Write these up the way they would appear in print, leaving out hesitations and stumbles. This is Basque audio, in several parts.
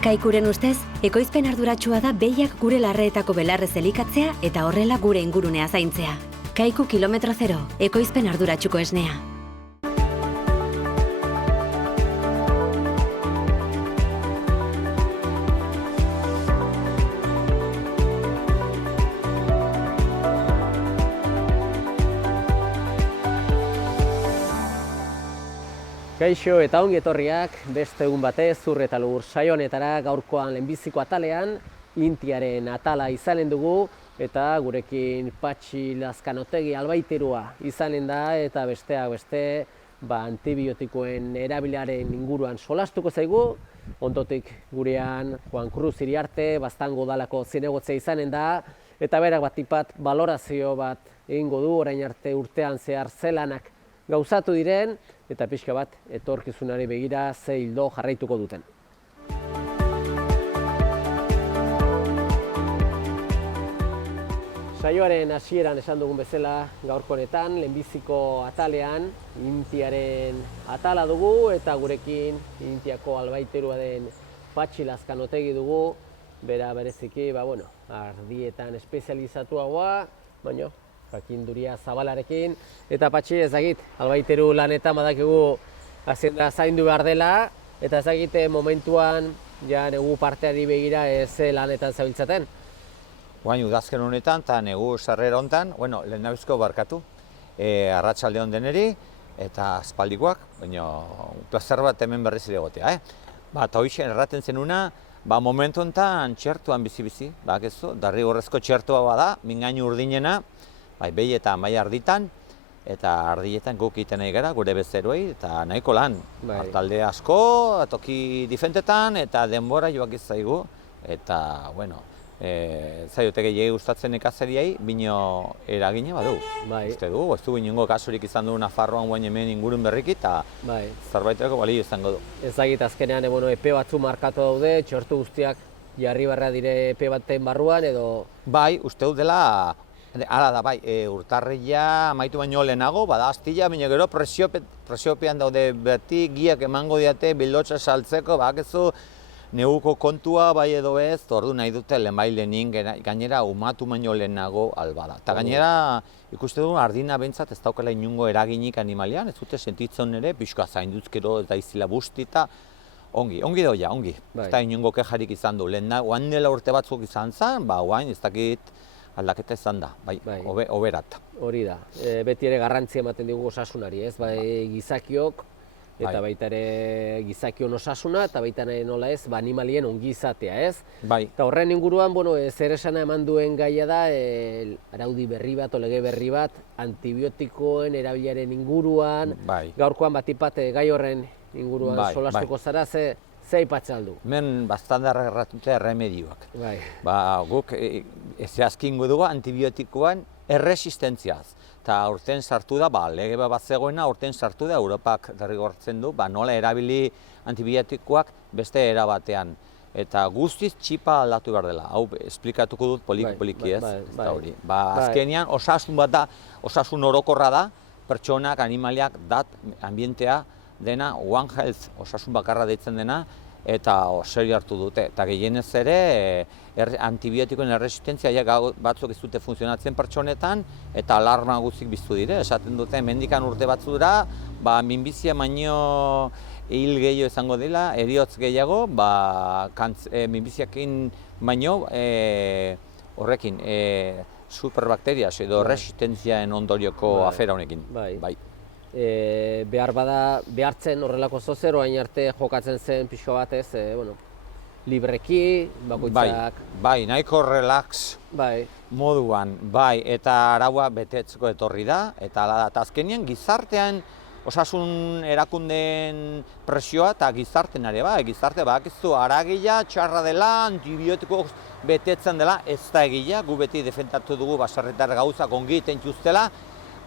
Kaikuren ustez, ekoizpen arduratsua da behiak gure larreetako belarrez elikatzea eta horrela gure ingurunea zaintzea. Kaiku kilometro zero, ekoizpen arduratsuko esnea. Kaixo eta ongi etorriak beste egun batez zur eta lur saio honetara. Gaurkoan lehenbiziko atalean Intiaren atala izanen dugu eta gurekin Patxi Lazkanotegi albaiterua izanen da eta besteak beste antibiotikoen erabileraren inguruan solastuko zaigu. Ondotik gurean Juan Cruz Iriarte Baztango udalako zinegotzea izanen da eta berak batipat balorazio bat egingo du orain arte urtean zehar zelanak gauzatu diren eta pixka bat etorkizunari begira ze ildo jarraituko duten. Saioaren hasieran esan dugun bezala gaurko honetan lehenbiziko atalean Intiaren atala dugu eta gurekin Intiako albaiterua den Patxi Lazkanotegi dugu. Bera bereziki, ardietan espezializatuagoa, baina jakinduria zabalarekin. Eta Patxi, ezagit, albaiteru lanetan badakigu hazienda zaindu behar dela, eta ezagite momentuan negu parteari begira ze lanetan zabiltzaten? Guain udazken honetan eta negu sarrera honetan, lehen nabizko barkatu, arratsalde hon deneri eta aspaldikoak, baina plazer bat hemen berriz ere egotea. Eta hoxe erraten zenuna, momentu honetan txertuan bizi-bizi, darrigorrezko txertua bada, mingainu urdinena, behi eta bai arditan, eta ardietan guk egiten nahi gara, gure bezeroei, eta nahiko lan. Talde asko, toki difentetan, eta denbora joak izaigu, eta, zaiote gehiagi gustatzen ekazeriai, bino eragine badu. Uste du, ez du inongo kasurik izan du Nafarroan guain hemen ingurun berriki, eta zerbaiterako balio izango du. Ezagit, azkenean epe batzu markatu daude, txertu guztiak jarri barra dire epe baten barruan, edo... Uste dut dela, hala da, urtarrila amaitu baino lehenago, bada astilla, baina gero presiopean daude beti giak emango diate bildotxa saltzeko, bakezu neguko kontua bai edo ez, ordu nahi dute lehenik gainera umatu baino lehenago albada. Eta gainera ikuste du ardina behintzat ez daukala inungo eraginik animalian, ez dute sentitzen ere, pixka zainduzkero ez da izila bustita, ongi doia, ongi. Ez da inungo kejarik izan du, oain dela urte batzuk izan zen, oain ez dakit aldaketa izan da, oberat. Hori da, beti ere garrantzia ematen digu osasunari, ez? Gizakiok, eta baita ere gizakion osasuna, eta baita ere nola ez, animalien ongi izatea, ez? Eta horren inguruan, zer esana eman duen gaia da, araudi berri bat, lege berri bat, antibiotikoen erabilaren inguruan, gaurkoan batipat gai horren inguruan solastuko zara, ze aipatzen aldu? Hemen bastandarra erratute erremedioak. Guk zehazkingo dugu antibiotikoan erresistentziaz. Eta urten sartu da, lege bat zegoena urten sartu da, Europak derrigortzen du, nola erabili antibiotikoak beste era batean. Eta guztiz txipa aldatu behar dela. Hau, esplikatuko dut poliki ez. Azkenean, osasun bat da, osasun orokorra da, pertsonak, animaliak, ambientea dena, One Health, osasun bakarra deitzen dena, eta seri hartu dute. Eta gehienez ere, antibiotikoen erresistentzia batzuk ez dute funtzionatzen pertsonetan, eta alarma guztik biztu dire. Esaten dute, mendikan urte batzura, minbizia baino hil gehiago izango dela, heriotz gehiago, minbiziakin baino horrekin, superbakterias edo resistentziaen ondorioko afera honekin. Behartzen horrelako zozer, oain arte jokatzen zen pixo batez, libreki, bakoitzak... Nahiko relax moduan, eta araua betetzeko etorri da, eta azkenean gizartean osasun erakundeen presioa eta gizartean ere, gizarte bakizu aragila, txarra dela, antibiotiko betetzen dela, ez da egila, gu beti defendatu dugu baserritar gauzak ongi egiten dituztela,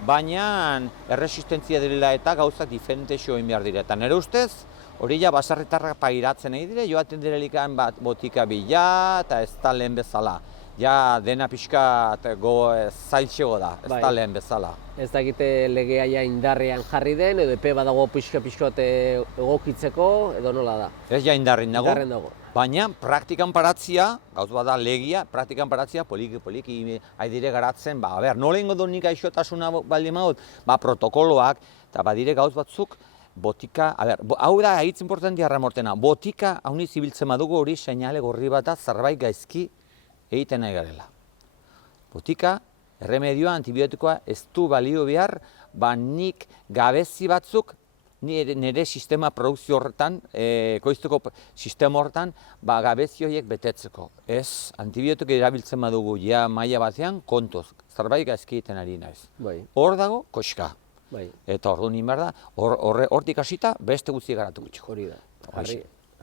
baina erresistentzia dela eta gauzak diferente egin behar dira. Eta nire ustez, hori baserritarrak pairatzen nahi dire, joaten direlikan botika bila eta ez da lehen bezala. ja dena pixka zailtxego da, ez da lehen bezala. Ez dakite legea ja indarrean jarri den, edo epe badago pixka-pixkot egokitzeko, edo nola da? Ez ja indarren dago. Baina praktikan paratzia, gauz bada legia, praktikan paratzia poliki haidire garatzen, nola ingo du nik gaixotasuna baldin maut, protokoloak, eta badire gauz batzuk, botika, hau da hitz importantia erramortena, botika hauni zibiltzen badugu hori seinale gorri bat da zerbait gaizki egiten nahi garela. Botika, erremedioa, antibiotikoa ez du balio behar, nik gabezi batzuk nire sistema produkzio horretan, ekoizteko sistema horretan, gabezi horiek betetzeko. Ez, antibiotiko erabiltzen badugu ja maila batean, kontuz, zerbait gaizki egiten ari naiz. Hor dago, koxka. Eta ordu nien behar da, hortik hasita beste guzti garatu gutxiko. Hori da.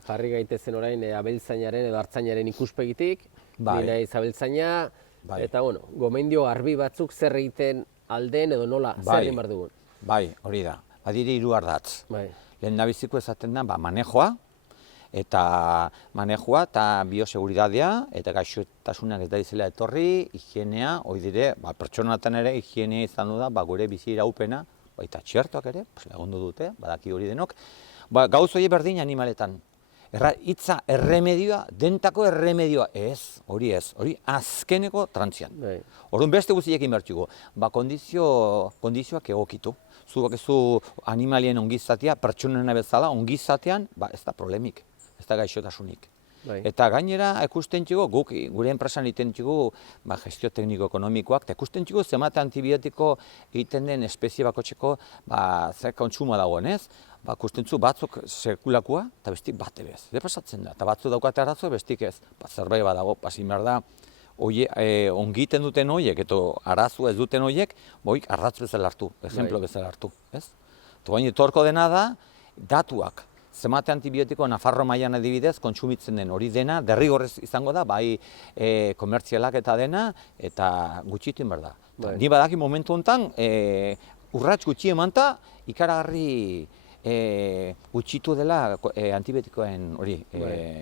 Jarri gaitezen orain abeltzainaren edo hartzainaren ikuspegitik, nire abeltzaina, eta gomendio garbi batzuk zer egiten alden edo nola, zer egin behar dugun. Bai, hori da. Badire 3 ardatz. Lehen nabiziko esaten da, manejoa, eta bioseguridadea, eta gaixotasunak ez da izela etorri, higienea, hori dire, pertsonatan ere higienea izan du da, gure bizi iraupena, baita txertoak ere, lagundu dute, badaki hori denok, gauz hori berdin animaletan. Hitza erremedioa, dentako erremedioa, hori azkeneko trantzian. Orduan beste guztiekin bertxugu, kondizioak egokitu. Zuak ezu animalien ongizatea, pertsonena bezala, ongizatean, ez da problemik, ez da gaixotasunik. Eta gainera, ikusten txugu, guk gure enpresan egiten txugu gestio tekniko-ekonomikoak, eta ikusten txugu zemate antibiotiko egiten den espezie bakotxeko zer kontsumoa dagoen ez, ikusten txugu batzuk sekulakua eta bestik bate bez. Depasatzen da, eta batzuk daukate arazo, bestik ez. Zerbait badago, pasin behar da, ongiten duten horiek, eta arazo ez duten horiek, ardatz bezala hartu, ejemplo bezala hartu. Baina etorko dena da, datuak. Zemate antibiotiko Nafarro mailan adibidez kontsumitzen den hori dena, derrigorrez izango da, bai komertzialak eta dena, eta gutxitin behar da. Ni badaki momentu honetan, urrats gutxi emanta, ikaragarri gutxitu dela antibiotikoen hori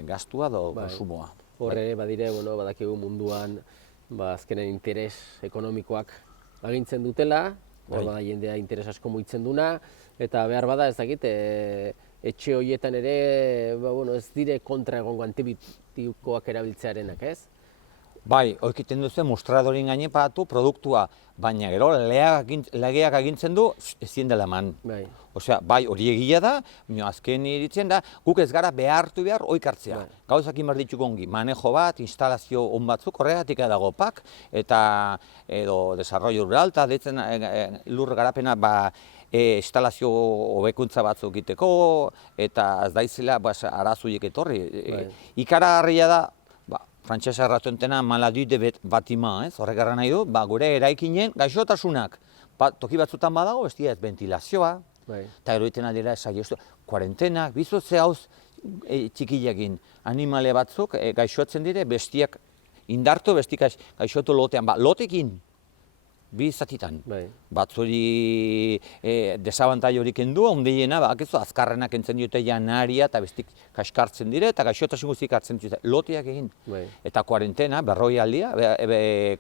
gastua edo konsumoa. Horre, badire, badakigu munduan azkenen interes ekonomikoak agintzen dutela, jendea interes asko muitzen duna, eta behar bada ez dakit, etxe horietan ere ez dire kontra egongo antibiotikoak erabiltzearenak, ez? Bai, horikiten duzu mostradorin gaine patu produktua, baina gero legeak agintzen du ezin dela eman. Osea, bai, hori egia da, azken iritzen da, guk ez gara behartu behar oikartzea. Gauzak inbar dituko ongi, manejo bat, instalazio on batzuk, horregatik dago PAK, eta edo desarrollo rural, eta detzen lur garapena instalazio hobekuntza batzuk egiteko, eta ez daizela arazoiek etorri. Ikaragarria da, frantsesa erratuentena maladie batima, horrek erra nahi du, gure eraikinen gaixotasunak. Toki batzutan badago, ez dira ez ventilazioa, eta eroiten aldera esaiostu, kuarentenak, bizotze hauz txikilekin animale batzuk gaixotzen dire, bestiak indartu, bestiak gaixotu lotean, lotekin, bi zatitan. Batzuri desabantai horik endu, ondeiena, azkarrenak entzen dute janaria eta bestik kaskartzen dire, eta gaixotasun guztiak hartzen dute, loteak egin. Eta kuarentena, 100 aldia,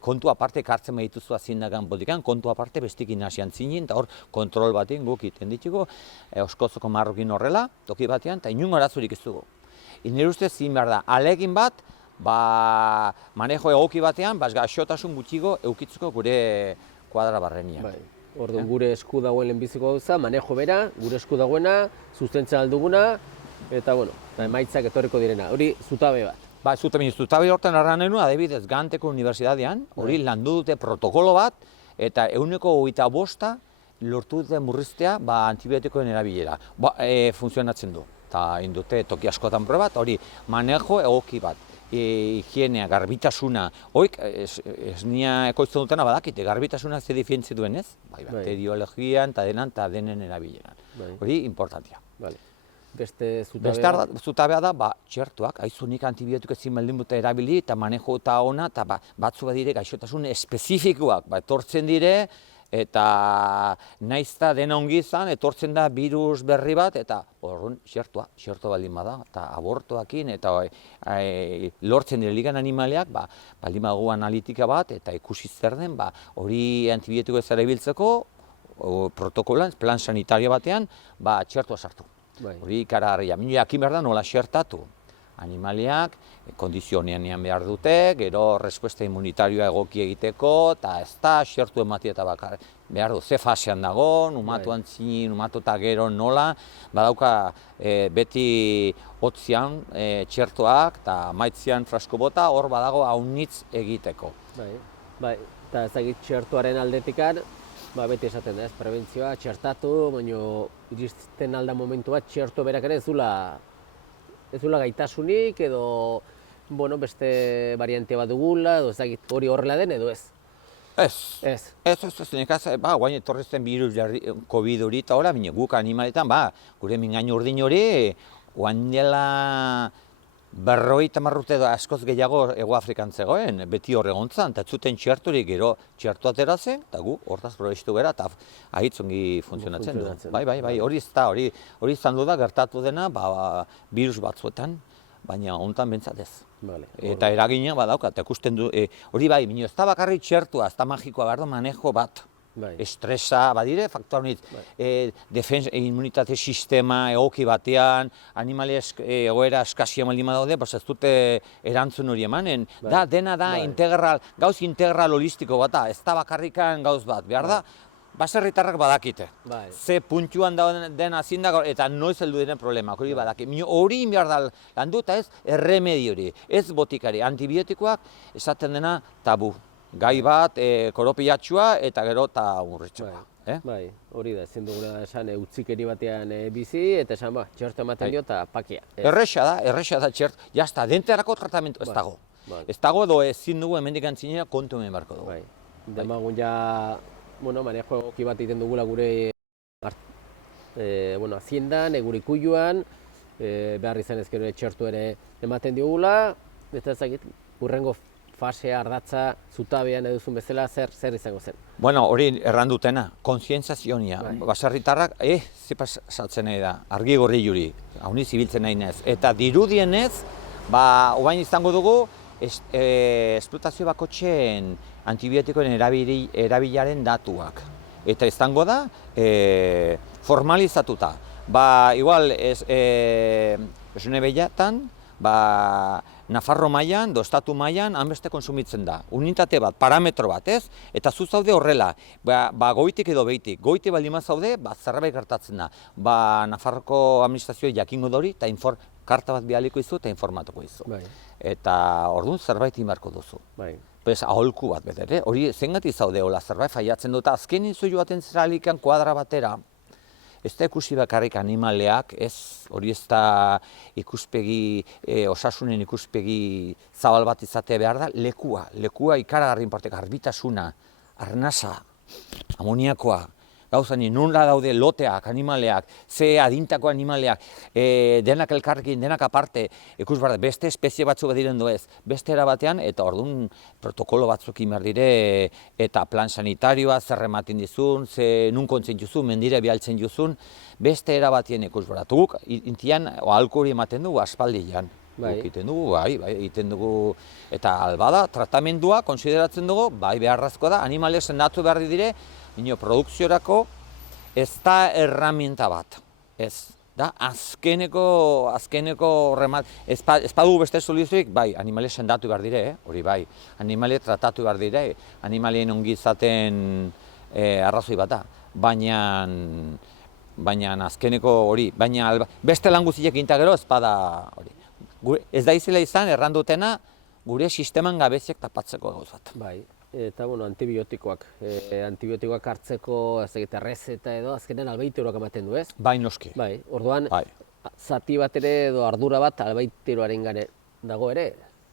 kontu aparte kartzen behituzu azindagan botikan, kontu aparte bestikin hasian zinin, eta hor kontrol batean guk iten ditugu, oskozoko marrokin horrela, toki batean, eta inun arazurik ez dugu. Nire ustez zin behar da, alegin bat, manejo egoki batean, gaixotasun gutxigo eukitzeko gure kuadra barreniak. Orduan gure esku dagoen lehenbiziko gauza, manejo bera, gure esku dagoena, sustentzen alduguna, eta emaitzak etorriko direna. Hori zutabe bat. Zutabe hortan arran nuen, adibidez, Ganteko Unibertsitatean, hori landu dute protokolo bat, eta 125 lortu dute murriztea antibiotikoen erabilera. Funtzionatzen du. Eta indute toki askotan probat, hori manejo egoki bat. Higienea, garbitasuna, hoik esnia ekoizten dutena badakite, garbitasuna ze diferentzi duen ez? Bakteriologian eta denen erabileran. Hori importantia. Beste zutabea da, txertuak, haizunik antibiotiko ezin baldin dute erabili eta manejo eta ona, eta batzu badire gaixotasun espezifikoak, etortzen dire, eta naizta dena ongi izan, etortzen da virus berri bat, eta orduan xertua baldin bada, eta abortoakin, eta lortzen direligan animaleak, baldin badugu analitika bat, eta ikusi zer den, hori antibiotiko ez erabiltzeko, protokoloan, plan sanitario batean, txertua sartu. Hori ikaragarria, jakin behar da nola xertatu. Animaliak kondizionean behar dute, gero respuesta immunitarioa egoki egiteko, eta ez da xertu ematia eta bakar. Behar du, ze fasean dago, numatuan zini, numatuta gero nola, badauka beti hotzian txertuak, eta maitzian frasko bota, hor badago haunitz egiteko. Eta ezagit txertuaren aldetikan, beti esaten da ez, prebentzioa, txertatu, baina iristen alda momentu bat, txertu berak ere ez dula gaitasunik, edo beste variante bat dugula, edo ezagit hori horrela den, edo ez? Ez, nekaz, guain etorri zen virus COVID hori eta hola, guk animaletan, gure mingain urdin hori, guain dela 50 urte edo askoz gehiago Hego Afrikan zegoen, beti hor egontzan, eta zuten txerturik gero txertu atera zen, eta gu hortaz probestu gara, eta ahitzongi funtzionatzen du. Hori izan du da, gertatu dena, virus batzuetan, baina hontan bentsat ez. Eta eragina badauka, eta ikusten du, hori ez da bakarrik txertua, ez da magikoa, behar du manejo bat. Estresa, badire, faktor honit, defensa, immunitate sistema egoki batean, animale egoera eskasia maldin badaude, ez dute erantzun hori emanen. Dena da integral, gauz integral holistiko bat da, ez da bakarrikan gauz bat, behar da, baserritarrak badakite. Ze puntuan den azin da, eta noiz heldu diren problemak, hori badakite. Hori behar da landu eta ez erremedi hori, ez botikari, antibiotikoak esaten dena tabu. Gai bat, koropilatxua eta gero eta urritxua. Hori da, ezin duguna esan utzikeri batean bizi, eta esan txertu ematen dio eta pakia. Erresa da txertu, jazta, denterako tratamentu ez dago. Ez dago edo ezin dugu hemendik antzinera kontu hemen barko dugu. Demagun ja, manejo egoki bat egiten dugula gure haziendan, gure ikuiluan, behar izan ezkero txertu ere ematen digula, eta ezagit, urrengo fasea, ardatza, zutabean eduzun bezala, zer izango zen? Hori errandutena, kontzientzazionia. Baserritarrak, ze pasatzen nahi da, argi gorri juri, hauniz ibiltzen nahi nez. Eta dirudienez, obain izango dugu, esplotazio bakotxeen antibiotikoen erabilaren datuak. Eta izango da, formalizatuta. Igual, esune behiatan, Nafarro mailan, Estatu mailan, hanbeste konsumitzen da. Unitate bat, parametro bat, ez? Eta zu zaude horrela, goitik edo behitik. Goitik baldin zaude, zerbait gertatzen da. Nafarroko administrazioa jakingo da hori, eta karta bat bialiko izu eta informatuko izu. Eta orduan zerbait inbarko duzu. Aholku bat bedere, hori zengati zaude hola, zerbait faiatzen dut, azken izu joaten zeralikan kuadra batera, ez da ikusi bakarrik animaleak, hori ez da ikuspegi, osasunen ikuspegi zabal bat izatea behar da, lekua ikaragarri inportek, garbitasuna, arnasa, amoniakoa, gauzani, nunla daude loteak, animaleak, ze adintako animaleak, denak elkarrekin, denak aparte, ikus behar da, beste espezie batzuk badiren du ez, beste erabatean, eta orduan protokolo batzuk behar dire, eta plan sanitarioa, zer ematen dizun, ze nun kontzen juzun, mendire bialtzen juzun, beste erabatien ikus behar da. Guk, intian, ahalko hori ematen dugu, aspaldian. Egiten dugu, egiten dugu, eta albada, tratamendua, konsideratzen dugu, beharrazkoa da, animalek sendatu behar dire, produkziorako ez da erramienta bat, ez da azkeneko remat, ez badugu beste soluzioik, animale sendatu behar dire, hori animale tratatu behar dire, animalien ongi izaten arrazoi bat da, baina azkeneko hori, baina beste lan guztiak inta gero ez bada hori. Ez da izela izan errandutena gure sisteman gabeziak tapatzeko gauz bat. Eta, antibiotikoak hartzeko, ez egite, errezeta edo, azkenean albaiteroak ematen du, ez? Noski. Orduan, zati bat ere edo ardura bat albaiteroaren gane dago ere,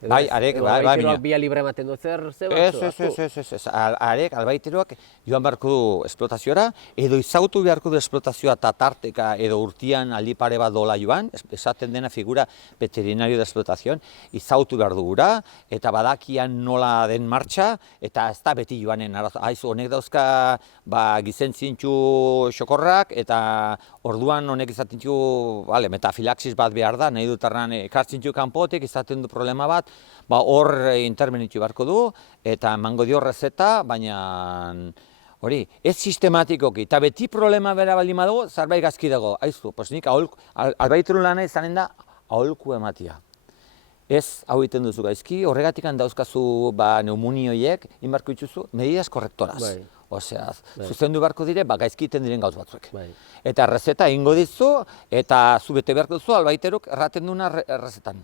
Bai, arek, bai, albaiteroak bia libre ematen du zer Ez, arek, albaiteroak joan beharko du esplotazioara, edo izautu beharko du esplotazioa eta tarteka edo urtian aldi pare bat dola joan, esaten dena figura veterinario de esplotazioan, izautu behar dugura, eta badakian nola den martxa, eta ez da beti joanen arazo. Aizu, honek dauzka gizentzintxu xokorrak, eta orduan honek izatintxu, metafilaxis bat behar da, nahi dut arran ekartzintxu kanpotik, izaten du problema bat, hor intervenitu beharko du, eta emango dio rezeta, baina hori, ez sistematikoki, eta beti problema bera baldin badugu, zerbait gaizki dago, aizu, nik albaiteru lana izanen da aholku ematia. Ez hau egiten duzu gaizki, horregatik dauzkazu neumonioiek, inbarko dituzu, medidas korrektoraz. Osea, zuzendu beharko dire, gaizki egiten diren gauz batzuek. Eta rezeta egingo dizu, eta zu bete beharko duzu, albaiteruk erraten duna rezetan.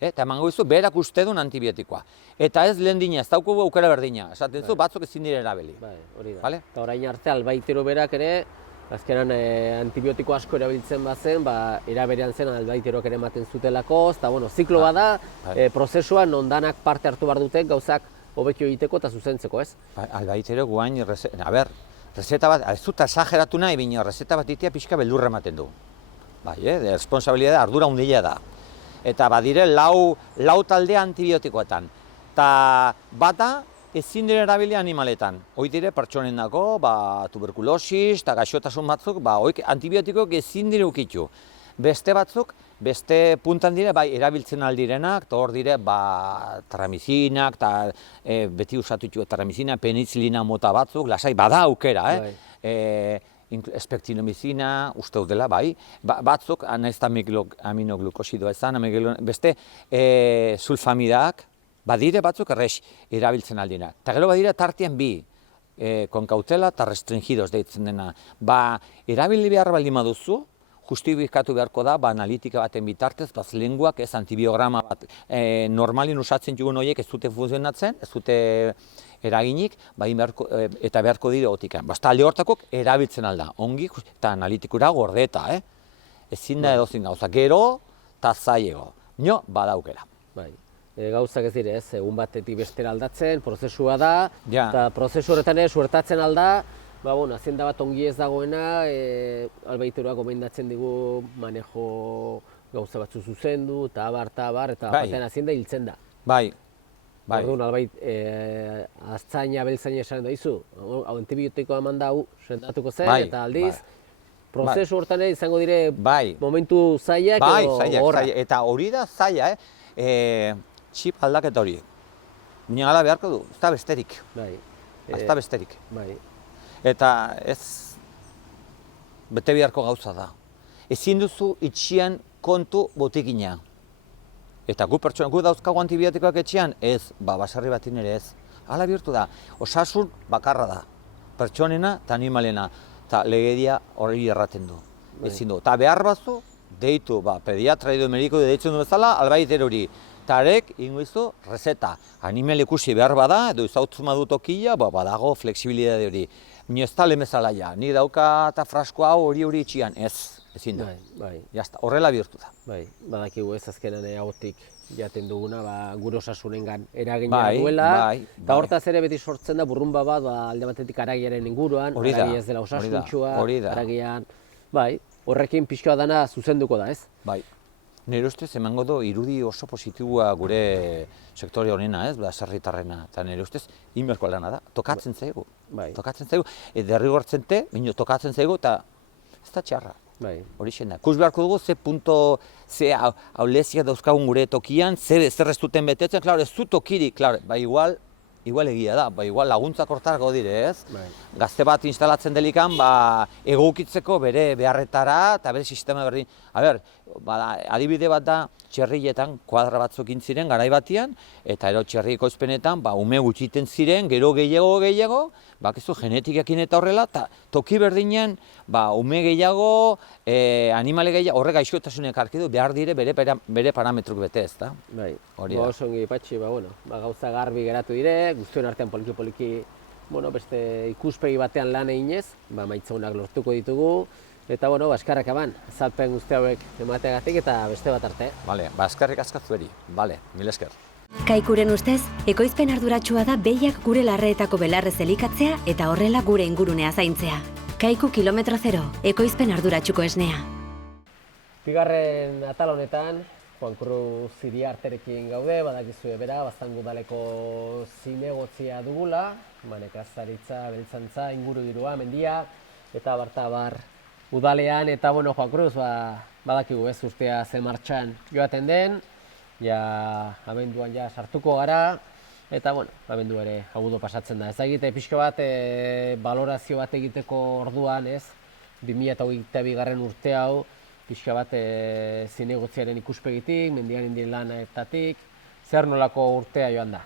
Eta emango dizu, berak uste duen antibiotikoa. Eta ez lehen dina, ez daukugu aukera berdina. Esaten zu, batzuk ezin dire erabili. Hori da. Eta orain arte, albaitero berak ere, azkenan antibiotiko asko erabiltzen bazen, era berean zen albaiteroak ere ematen zutelako, eta ziklo bada, prozesuan ondanak parte hartu behar dute gauzak hobekio egiteko eta zuzentzeko, ez? Albaitero guain, rezeta bat, ez dut esageratu nahi, baina rezeta bat itea pixka beldurra ematen du. Responsabilidade ardura hundila da. Eta badire lau taldea antibiotikoetan. Eta bata ezin dire erabili animaletan. Hoi dire pertsonen dago, tuberkulosis eta gaixotasun batzuk, antibiotikoak ezin dire ukitu. Beste batzuk, beste puntan dire, erabiltzen aldirenak, eta hor dire, tramizinak, eta beti usatutu tramizina, penicilina mota batzuk, lasai, bada aukera, espektinomizina, uste dela, batzuk, nahiz aminoglukosidoa ezan, beste sulfamidak, badire batzuk errex erabiltzen aldirenak. Eta gero badire tartian bi, konkautela eta restringidos deitzen dena. Erabili behar baldin baduzu, justifikatu beharko da, analitika baten bitartez, lenguak ez antibiograma bat normalin usatzen jugun horiek ez dute funtzionatzen, ez dute eraginik, eta beharko dire otikan. Talde hortakok erabiltzen alda, ongi, eta analitikura gordeta, ezin da edozin gauza, gero eta zaiego, badaukera. Gauzak ez dire, egun batetik bestera aldatzen, prozesua da, eta prozesu horretan suertatzen alda, azienda bat ongi ez dagoena, albaiteroak gomendatzen digu manejo gauza batzu zuzendu, eta abar, eta batean azienda hiltzen da. Orduan, aztzaina, beltzaina esan da izu, antibiotikoa eman da, sendatuko zen, eta aldiz, prozesu horretan izango dire momentu zailak edo horra. Eta hori da zaila, txip aldaketa hori. Baina gala beharko du, ez da besterik. Ez da besterik. Eta ez bete beharko gauza da. Ezin duzu itxian kontu botikina. Eta gu pertsona, gu dauzkagu antibiotikoak etxean, ez, basarri batin ere ez. Hala bihurtu da, osasun bakarra da. Pertsonena eta animalena. Eta legedia hori erraten du. Ezin du. Eta behar batzu, deitu, pediatra edo mediko deitzen du bezala, albaiter hori. Eta arek, ingoizu, rezeta. Animal ikusi behar bada, edo izautzen badu tokia, badago fleksibilidade hori. Ni ez tale bezala ja, ni dauka eta frasko hau hori itxian, ez, ezin da. Jazta, horrela bihurtu da. Badakigu ez azkenan hautik jaten duguna, gure osasunengan eragina duela. Eta hortaz ere beti sortzen da burrunba bat, alde batetik haragiaren inguruan, haragi ez dela osasuntsua, haragian, horrekin pixkoa dana zuzenduko da, ez? Nire ustez emango du irudi oso positiboa gure sektore honena, ez, baserritarrena. Eta nire ustez, inberko lana da, tokatzen zaigu. Tokatzen zaigu, derrigortzen te, baina tokatzen zaigu, eta ez da txarra. Hori xena. Kus beharko dugu, ze punto, ze auleziak dauzkagun gure tokian, zer ez duten betetzen, klaro, ez du tokirik, klaro, igual egia da, igual laguntzak hortarako dire, ez? Gazte bat instalatzen delikan, egokitzeko bere beharretara eta bere sistema berdin. Adibide bat da, txerrietan kuadra batzuk ziren garai batian, eta ero txerri ekoizpenetan, ume gutxiten ziren, gero gehiago, bakizu genetikakin eta horrela, eta toki berdinean, ume gehiago, animale gehiago, horrek gaixotasunek arkidu, behar dire bere parametruk bete ez, da? Oso ongi, Patxi, gauza garbi geratu dire, guztuen artean poliki, beste ikuspegi batean lan eginez, maitzaunak lortuko ditugu, eta, eskarrak aban, azalpen guzti hauek emateagatik eta beste bat arte. Eskarrik askatzueri, mil esker. Kaikuren ustez, ekoizpen arduratsua da behiak gure larreetako belarrez elikatzea eta horrela gure ingurunea zaintzea. Kaiku kilometro zero, ekoizpen arduratsuko esnea. Bigarren atal honetan, Juan Cruz Iriarterekin gaude, badakizue bera, Baztango udaleko zinegotzia dugula, nekazaritza, beltzantza, ingurugirua, mendia, eta bartabar udalean, eta bueno, Juan Cruz, badakigu ez urtea ze martxan joaten den, abenduan sartuko gara, eta bueno, abendu ere agudo pasatzen da. Ez egite pixko bat, balorazio bat egiteko orduan, ez, 2022 urte hau, pixka bat zinegotziaren ikuspegitik, mendian indien lanetatik, zer nolako urtea joan da?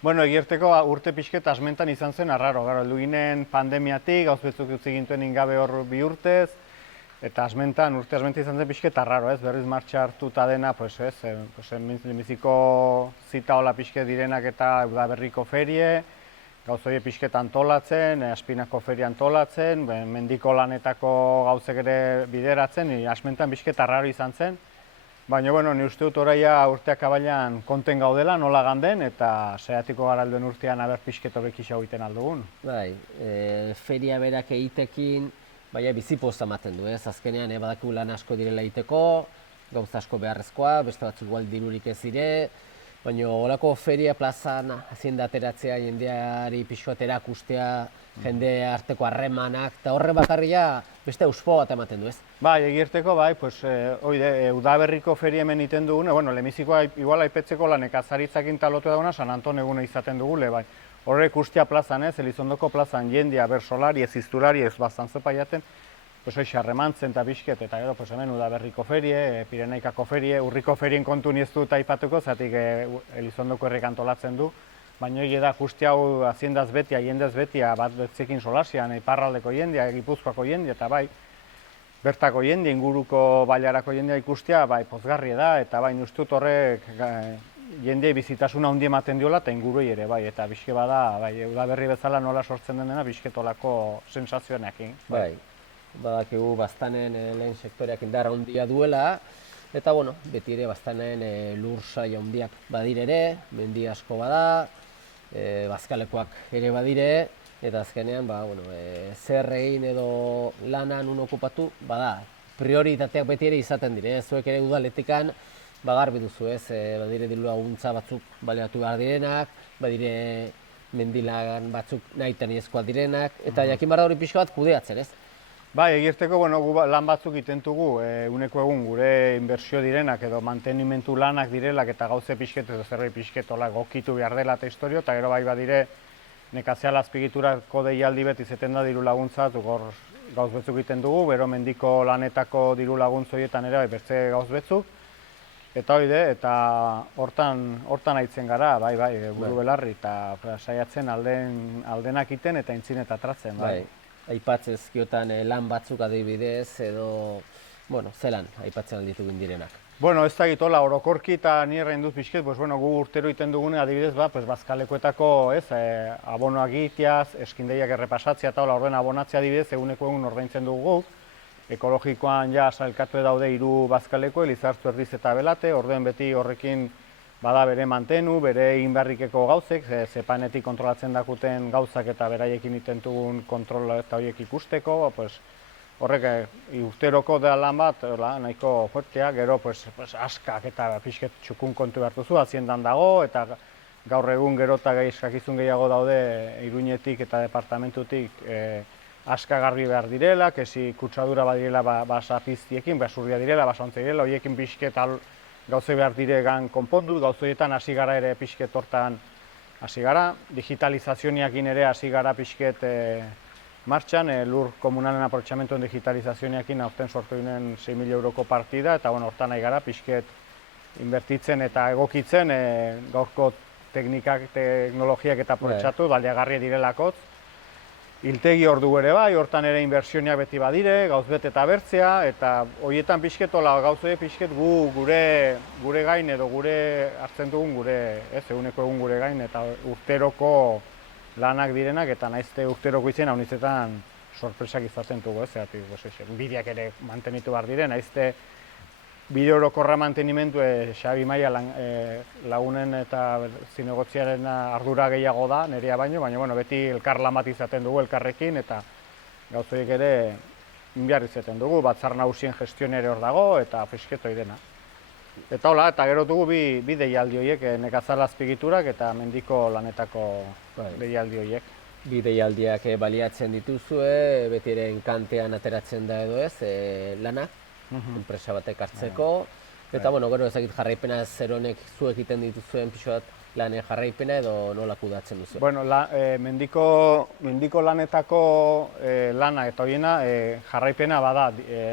Bueno, egierteko urte pixket asmentan izan zen arraro, heldu ginen pandemiatik, gauz betzuk utzi gintuen ingabe hor 2 urtez, eta urte asmentan izan zen pixket arraro, ez, berriz martxa hartuta dena, biziko zita hola pixket direnak eta udaberriko ferie, gauz hori pixket antolatzen, Aspinako feria antolatzen, mendiko lanetako gauzek ere bideratzen, asmentan pixket arraro izan zen. Baina, bueno, ni uste dut oraia urteak abailan konten gaudela, nola ganden, eta saiatiko gara alduen urtean aber pixket horrek isa egiten aldugun. Bai, feria berak egitekin, bizipoz ematen du, ez? Azkenean, badakigu lan asko direla egiteko, gauza asko beharrezkoa, beste batzuk igual dirurik ez dire, baina holako feria plazan hazienda ateratzea, jendeari pixko erakustea, jende arteko harremanak, eta horre bakarria beste auspo bat ematen du, ez? Bai, egierteko, bai, udaberriko feria hemen iten dugune, bueno, lemizikoa igual aipetzeko nekazaritzakin talotu dauna, San Anton eguna izaten dugule, bai. Horrek ustia plazan, ez, Elizondoko plazan jendia, bersolari, ez iztulari, ez baztan zopa jaten, harremantzen eta bisket, eta gero hemen udaberriko ferie, Pirenaikako ferie, urriko ferien kontu ez dut aipatuko, zatik Elizondoko herrik antolatzen du, baina hori da guzti hau haziendaz betia, jendez betia, bat betzekin solasian, iparraldeko jendia, Gipuzkoako jendia, eta bai, bertako jendia, inguruko bailarako jendia ikustia, bai, pozgarri da, eta bai, ustut horrek jendeei bizitasuna handi ematen diola, eta inguruei ere, bai, eta bizke bada, bai, udaberri bezala nola sortzen dena, bizketolako sensazioenekin. Bai. Badakigu Baztanen lehen sektoreak indar handia duela, eta bueno, beti ere Baztanen lur saio handiak badire ere, mendi asko bada, bazkalekoak ere badire, eta azkenean zer egin edo lanan un okupatu, bada, prioritateak beti ere izaten dire, zuek ere udaletikan garbi duzu ez, badire diru laguntza batzuk baliatu behar direnak, badire mendilagan batzuk nahiten iezkoak direnak, eta jakin barra hori pixko bat kudeatzen ez. Bai, egierteko, gu lan batzuk itentugu, uneko egun gure inbertsio direnak edo mantenimentu lanak direlak eta gauze pixket edo zerrei pixketola gokitu behar dela eta historio, eta gero bai badire nekaziala azpigiturako deialdi beti zeten da diru laguntza, hor gauz betzuk egiten dugu, bero mendiko lanetako diru laguntza horietan ere bertze gauz betzuk, eta hori eta hortan aitzen gara, bai, buru belarri, eta saiatzen aldenak iten eta intzin eta tratzen, bai. Aipatzez giotan lan batzuk adibidez edo, zelan aipatzen alditu direnak? Bueno, ez da gitola, orokorki eta nire dut pixket, gu urtero iten dugune adibidez, bazkalekoetako, abonoak egiteaz, eskindeiak errepasatzea eta orden abonatzea adibidez, eguneko egun ordaintzen dugu guk. Ekologikoan sailkatu daude 3 bazkaleko, Elizartzu, Erdiz eta Belate, orduen beti horrekin bada bere mantenu, bere egin beharrikeko gauzek, zepanetik kontrolatzen dakuten gauzak eta beraiekin itentugun kontrola eta horiek ikusteko, horrek urteroko da lan bat, nahiko fuertea, gero askak eta pixket txukun kontu behartuzu, haziendan dago, eta gaur egun gero eta eskakizun gehiago daude Iruñetik eta departamentutik aska garbi behar direla, kesi kutsadura badirela basa piztiekin, basurria direla, basontze direla, horiekin pixket gauze behar diregan konpondu, gauzoietan hasi gara ere pixket hortan hasi gara, digitalizazioakin ere hasi gara pixket martxan, lur komunalen aprotxamentuen digitalizazioakin aurten sortu ginen 6.000 euroko partida, eta hortan nahi gara pixket inbertitzen eta egokitzen gaurko teknikak, teknologiak eta aprotxatu, baliagarria direlakotz. Hiltegi hor du ere bai, hortan ere inbertsioniak beti badire, gauz bete eta bertzea, eta horietan pixketola gauzoie pixket gure gain edo gure hartzen dugun gure, eguneko egun gure gain, eta urteroko lanak direnak, eta naizte urteroko izan haunitzetan sorpresak izaten dugu, bideak ere mantenitu behar dire, naizte bide orokorra mantenimendu Xabi Maia lagunen eta zinegotziaren ardura gehiago da, nirea baino, baina bueno, beti elkar lan bat izaten dugu elkarrekin eta gauzoiek ere behar izaten dugu, batzar nagusien gestionere hor dago eta fisketoi dena. Eta hola, eta gero dugu bi deialdi horiek, nekazal azpigiturak eta mendiko lanetako deialdi horiek. Bi deialdiak baliatzen dituzue, beti ere enkantean ateratzen da edo ez, lana, enpresa batek hartzeko. Eta, bueno, gero ezagit jarraipena zer honek zuek egiten dituzuen pixo bat lan jarraipena edo nola kudatzen duzu? Bueno, mendiko lanetako lana eta horiena jarraipena bada,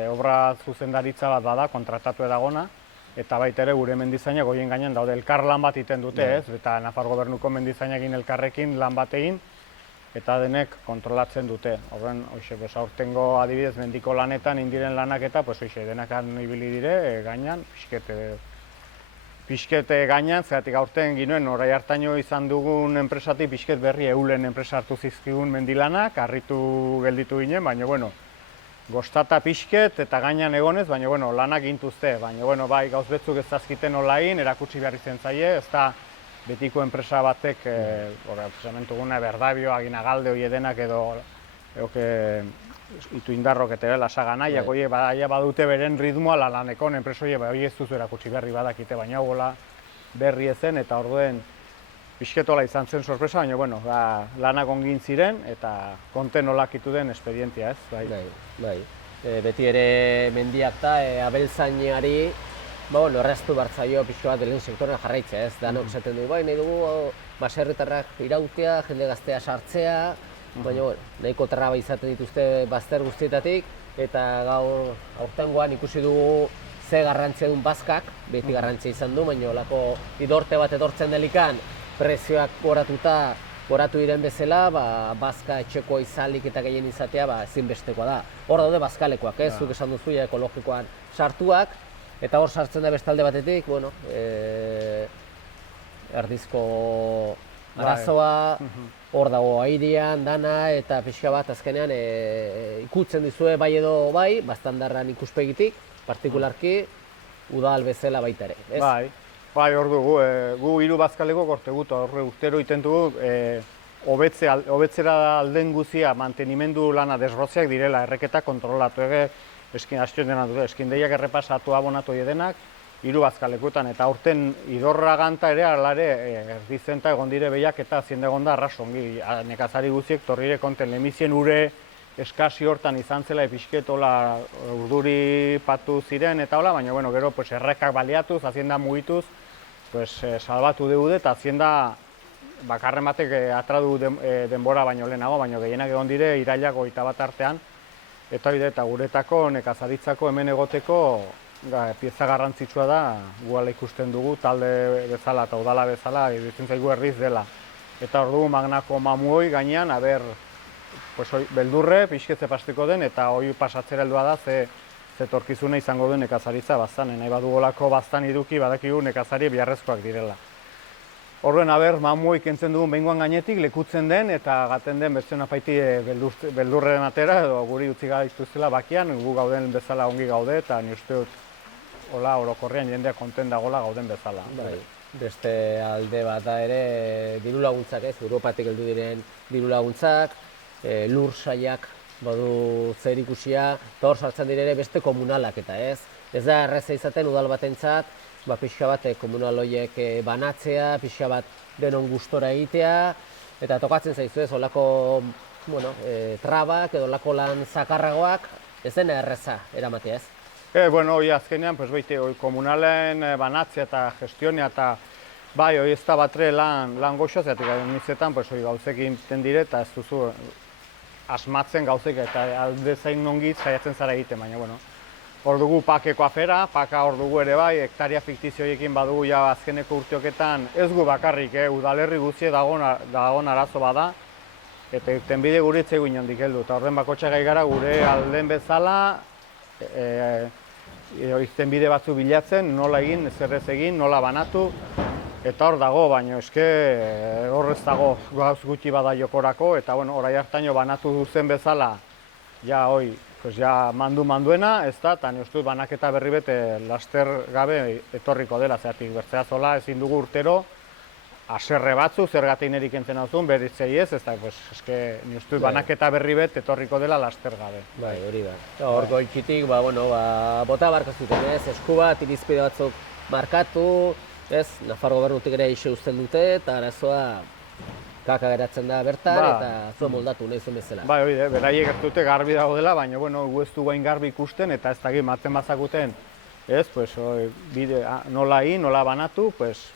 obra zuzendaritza bat bada, kontratatu edagona, eta baita ere gure mendizainak horien gainean daude elkar lan bat egiten dute, ez? Eta Nafar Gobernuko mendizainakin elkarrekin lan bat egin, eta denek kontrolatzen dute. Horren, aurtengo adibidez mendiko lanetan indiren lanak eta denak ibili dire gainean, pixket gainean, zeratik aurten ginoen orai hartaino izan dugun enpresatik pixket berri Eulen enpresa hartu zizkigun mendilanak, harritu gelditu ginen, baina bueno, gostata pixket eta gainean egonez, baina bueno, lanak gintuzte, baina bueno, bai gauz betzuk ez dazkiten olain, erakutsi behar izen zaie, ez da betiko enpresa batek, guna Berdabio, Aginagalde hori edenak edo Ituindarrok eta Lasaganaiak, hori badute beren ritmoa lanekon enpresa hori ez duzu erakutsi berri badakite, baina hola berri ezen eta orduen pixketola izan zen sorpresa, baina bueno, lanak ongin ziren eta konten olakitu den espedientia, ez? Bai. Beti ere mendiak da, abeltzainari erraztu bartzaio pixko bat lehen sektorean jarraitzea, ez? Danok esaten dugu, nahi dugu baserritarrak irautea, jende gaztea sartzea, baina nahiko traba izaten dituzte bazter guztietatik, eta gaur aurtengoan ikusi dugu ze garrantzia duen bazkak, beti garrantzia izan du, baina olako idorte bat edortzen delikan, prezioak goratu diren bezala, bazka etxeko izalik eta gehien izatea ezinbestekoa da. Hor daude bazkalekoak, ez? Zuk esan duzu ekologikoan sartuak, eta hor sartzen da bestalde batetik, erdizko arazoa, hor dago airean, dana, eta pixka bat azkenean ikutzen dizue bai edo bai, bastandarran ikuspegitik, partikularki, udal bezala baita ere, ez? Bai, hor dugu, gu hiru bazkaleko gorte gut, horre urtero iten dugu, hobetzera alden guzia mantenimendu lana desrotzeak direla, erreketa kontrolatu eskindeiak errepasatu abonatu edenak, hiru bazkalekutan, eta aurten idorra ganta ere, alare, erdizenta egon dire behiak eta ziende egon da arras ongi, nekazari guziek torrire konten lemizien ure eskasi hortan izan zela episketola urduri patu ziren eta hola, baina bueno, gero errekak baliatuz, hazienda mugituz, salbatu deude eta hazienda bakarren batek atradu denbora baino lehenago, baina gehienak egon dire irailak 21 artean, eta guretako nekazaritzako hemen egoteko pieza garrantzitsua da, guala ikusten dugu, talde bezala eta udala bezala, iruditzen zaigu erriz dela. Eta hor dugu magnako mamuoi gainean, beldurre, pixketze pastiko den, eta hori pasatzera heldua da, ze torkizune izango duen nekazaritza baztan. Nahi badugolako baztan iduki, badakigu nekazari biharrezkoak direla. Horren, mamuoi kentzen dugun behingoan gainetik, lekutzen den, eta gaten den bertzen apaiti beldurren atera, edo guri utzi gaituzela bakian, gu gauden bezala ongi gaude, eta ni uste dut, hola, orokorrean jendea konten dagoela gauden bezala. Beste alde bat da ere, diru laguntzak ez, Europatik heldu diren diru laguntzak, lur saiak badu zer ikusia, eta hor sartzen dire beste komunalak eta ez. Ez da erreza izaten udal batentzat, pixka bat komunal horiek banatzea, pixka bat denon gustora egitea, eta tokatzen zaizu ez, olako trabak edo olako lan zakarragoak, ez dena erreza eramatea ez? Hori azkenean, komunalen banatzea eta gestionea eta bai, hori ez da batre lan goxoa, zeratik nizetan gauzekin egiten dire eta ez duzu asmatzen gauzek eta alde zain nongi saiatzen zara egiten, baina hor dugu pakeko afera, paka hor dugu ere bai, hektaria fiktizioekin badugu azkeneko urteoketan, ez gu bakarrik, udalerri guztie dagoen arazo bada, eta irtenbide guritze egin handik heldu, eta horren bakotxa gai gara gure alden bezala, irtenbide batzu bilatzen, nola egin, zerrez egin, nola banatu, eta hor dago, baina eske horrez dago gauz gutxi bada jokorako, eta orai hartaino banatu duzen bezala, pues ja manduena, ez da, eta uste dut banaketa berri bet laster gabe etorriko dela, zeratik bertzeazola ezin dugu urtero, haserre batzu, zergatik nerik entzen hauzun, beritzei ez da, eske, ni uste dut banaketa berri bet etorriko dela laster gabe. Bai, hori da. Hor goitxitik, bota barko zuten, ez, esku bat, irizpide batzuk markatu, ez, Nafar gobernutik ere ixe uzten dute, eta arazoa kaka geratzen da bertan, eta zuen moldatu nahi zuen bezala. Bai, hori, beraiek gertute garbi dago dela, baina, bueno, gu ez du guain garbi ikusten, eta ez dakit maten bazakuten, ez, pues, bide, nola nola banatu, pues,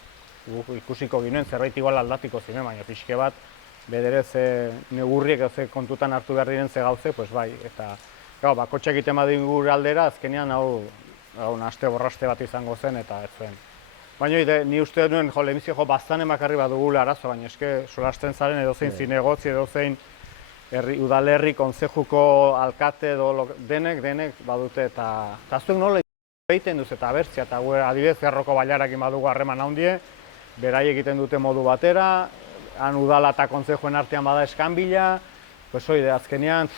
ikusiko ginen, zerbait igual aldatiko zinen, baina pixke bat, bederez negurriek ze kontutan hartu behar diren ze gauze, pues bai, eta gau, bakotxe egiten badin gure aldera, azkenean hau naste borraste bat izango zen, eta ez zen. Baina ni uste nuen, lehenbizio baztan emakarri badugula arazo, baina eske solasten zaren edozein zinegotzi, edozein udalerri, konzejuko alkate edo denek badute, eta zuen nola egiten duz eta abertzia, eta adibidez Erroko Bailarakin badugu harreman handie, berai egiten dute modu batera, han udala eta kontzejuen artean bada eskanbila, pues oide, azkenean,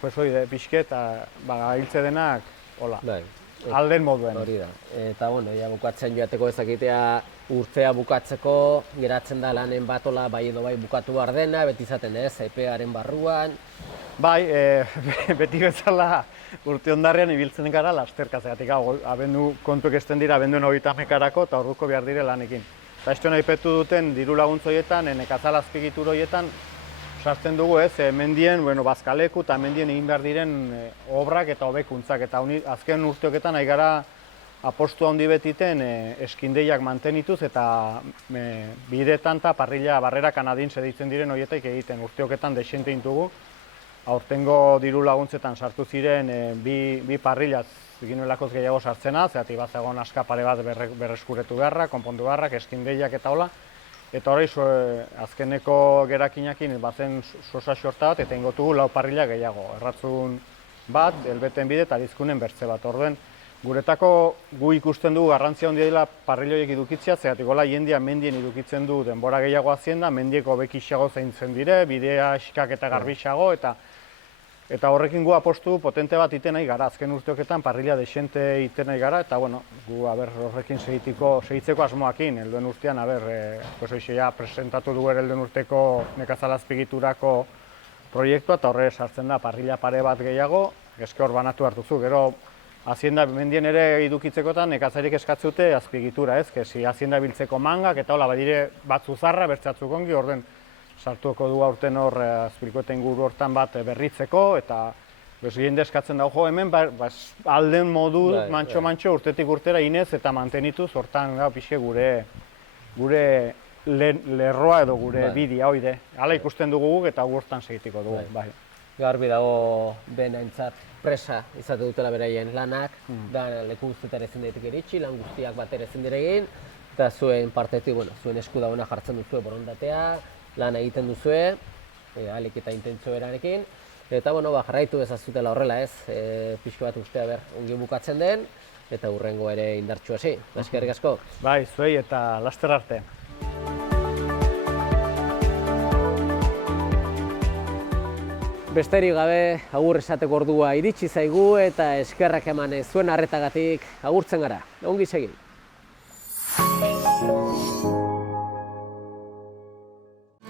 pues oide, pixke eta hiltze denak, hola, alden moduen. Hori da, eta bueno, ja bukatzen joateko ezakitea urtea bukatzeko, geratzen da lanen bat ola bai edo bai bukatu behar dena, beti izaten ez, epearen barruan. Bai, beti bezala urte ondarrean ibiltzen gara lasterka, zegatik abendu kontuek esten dira abenduen 30ekarako eta orduko behar dire lanekin. Eta ez nahi petu duten diru laguntza horietan, nekazal azpiegitura horietan, sartzen dugu ez, mendien, bazkaleku eta mendien egin behar diren obrak eta hobekuntzak. Eta azken urteoketan nahi gara apostu handi betiten eskindeiak mantenituz eta bidetan eta parrilla barrera kanadin seditzen diren horietaik egiten urteoketan desente intugu. Aurtengo diru laguntzetan sartu ziren bi parrillaz ginuelakoz gehiago sartzena, zeratik bat zegoen aska pare bat berreskuretu beharrak, konpondu beharrak, eskindeiak eta hola. Eta hori azkeneko gerakinakin bazen sosa xorta bat eta ingotugu 4 parrilla gehiago. Erratzun bat, elbeten bide eta dizkunen bertze bat. Orduen, guretako gu ikusten dugu garrantzia handia dela parrilloiek edukitzea, zeratik gola jendia mendien edukitzen du denbora gehiago hazien da, mendieko bekisago zaintzen dire, bidea eskak eta garbixago, eta horrekin gu apostu potente bat iten nahi gara, azken urteoketan parrilla desente iten nahi gara, eta bueno, gu horrekin segitzeko asmoakin, helduen urtean, presentatu dugu helduen urteko nekazal azpiegiturako proiektua, eta horre sartzen da parrilla pare bat gehiago, eske hor banatu hartuzu, gero hazienda mendien ere edukitzekotan nekazarik eskatzute azpiegitura, ez? Kesi hazienda biltzeko mangak eta hola badire batzu zarra, bertzatzuk ongi, orden sartuko du aurten hor azpilkoeta inguru hortan bat berritzeko, eta jende eskatzen dago hemen alden modu mantxo urtetik urtera inez eta mantenituz hortan pixke gure lerroa edo gure bidea hoide. Hala ikusten dugu guk eta hortan segitiko dugu. Garbi dago benaintzat presa izate dutela beraien lanak, da leku guztietara ezin daitek iritsi, lan guztiak batera ezin dira egin, eta zuen partetik, zuen esku dagoena jartzen duzue borondatea, lan egiten duzue, ahalik eta intentzio berarekin, eta jarraitu ezazutela horrela ez, pixko bat ustea ongi bukatzen den, eta hurrengo ere indartsu hasi. Eskerrik asko. Bai, zuei eta laster arte. Besterik gabe, agur esateko ordua iritsi zaigu eta eskerrak eman zuen arretagatik agurtzen gara. Ongi segi.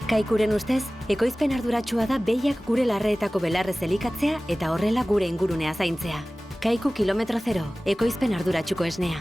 Kaikuren ustez, ekoizpen arduratsua da behiak gure larreetako belarrez elikatzea eta horrela gure ingurunea zaintzea. Kaiku kilometro zero, ekoizpen arduratsuko esnea.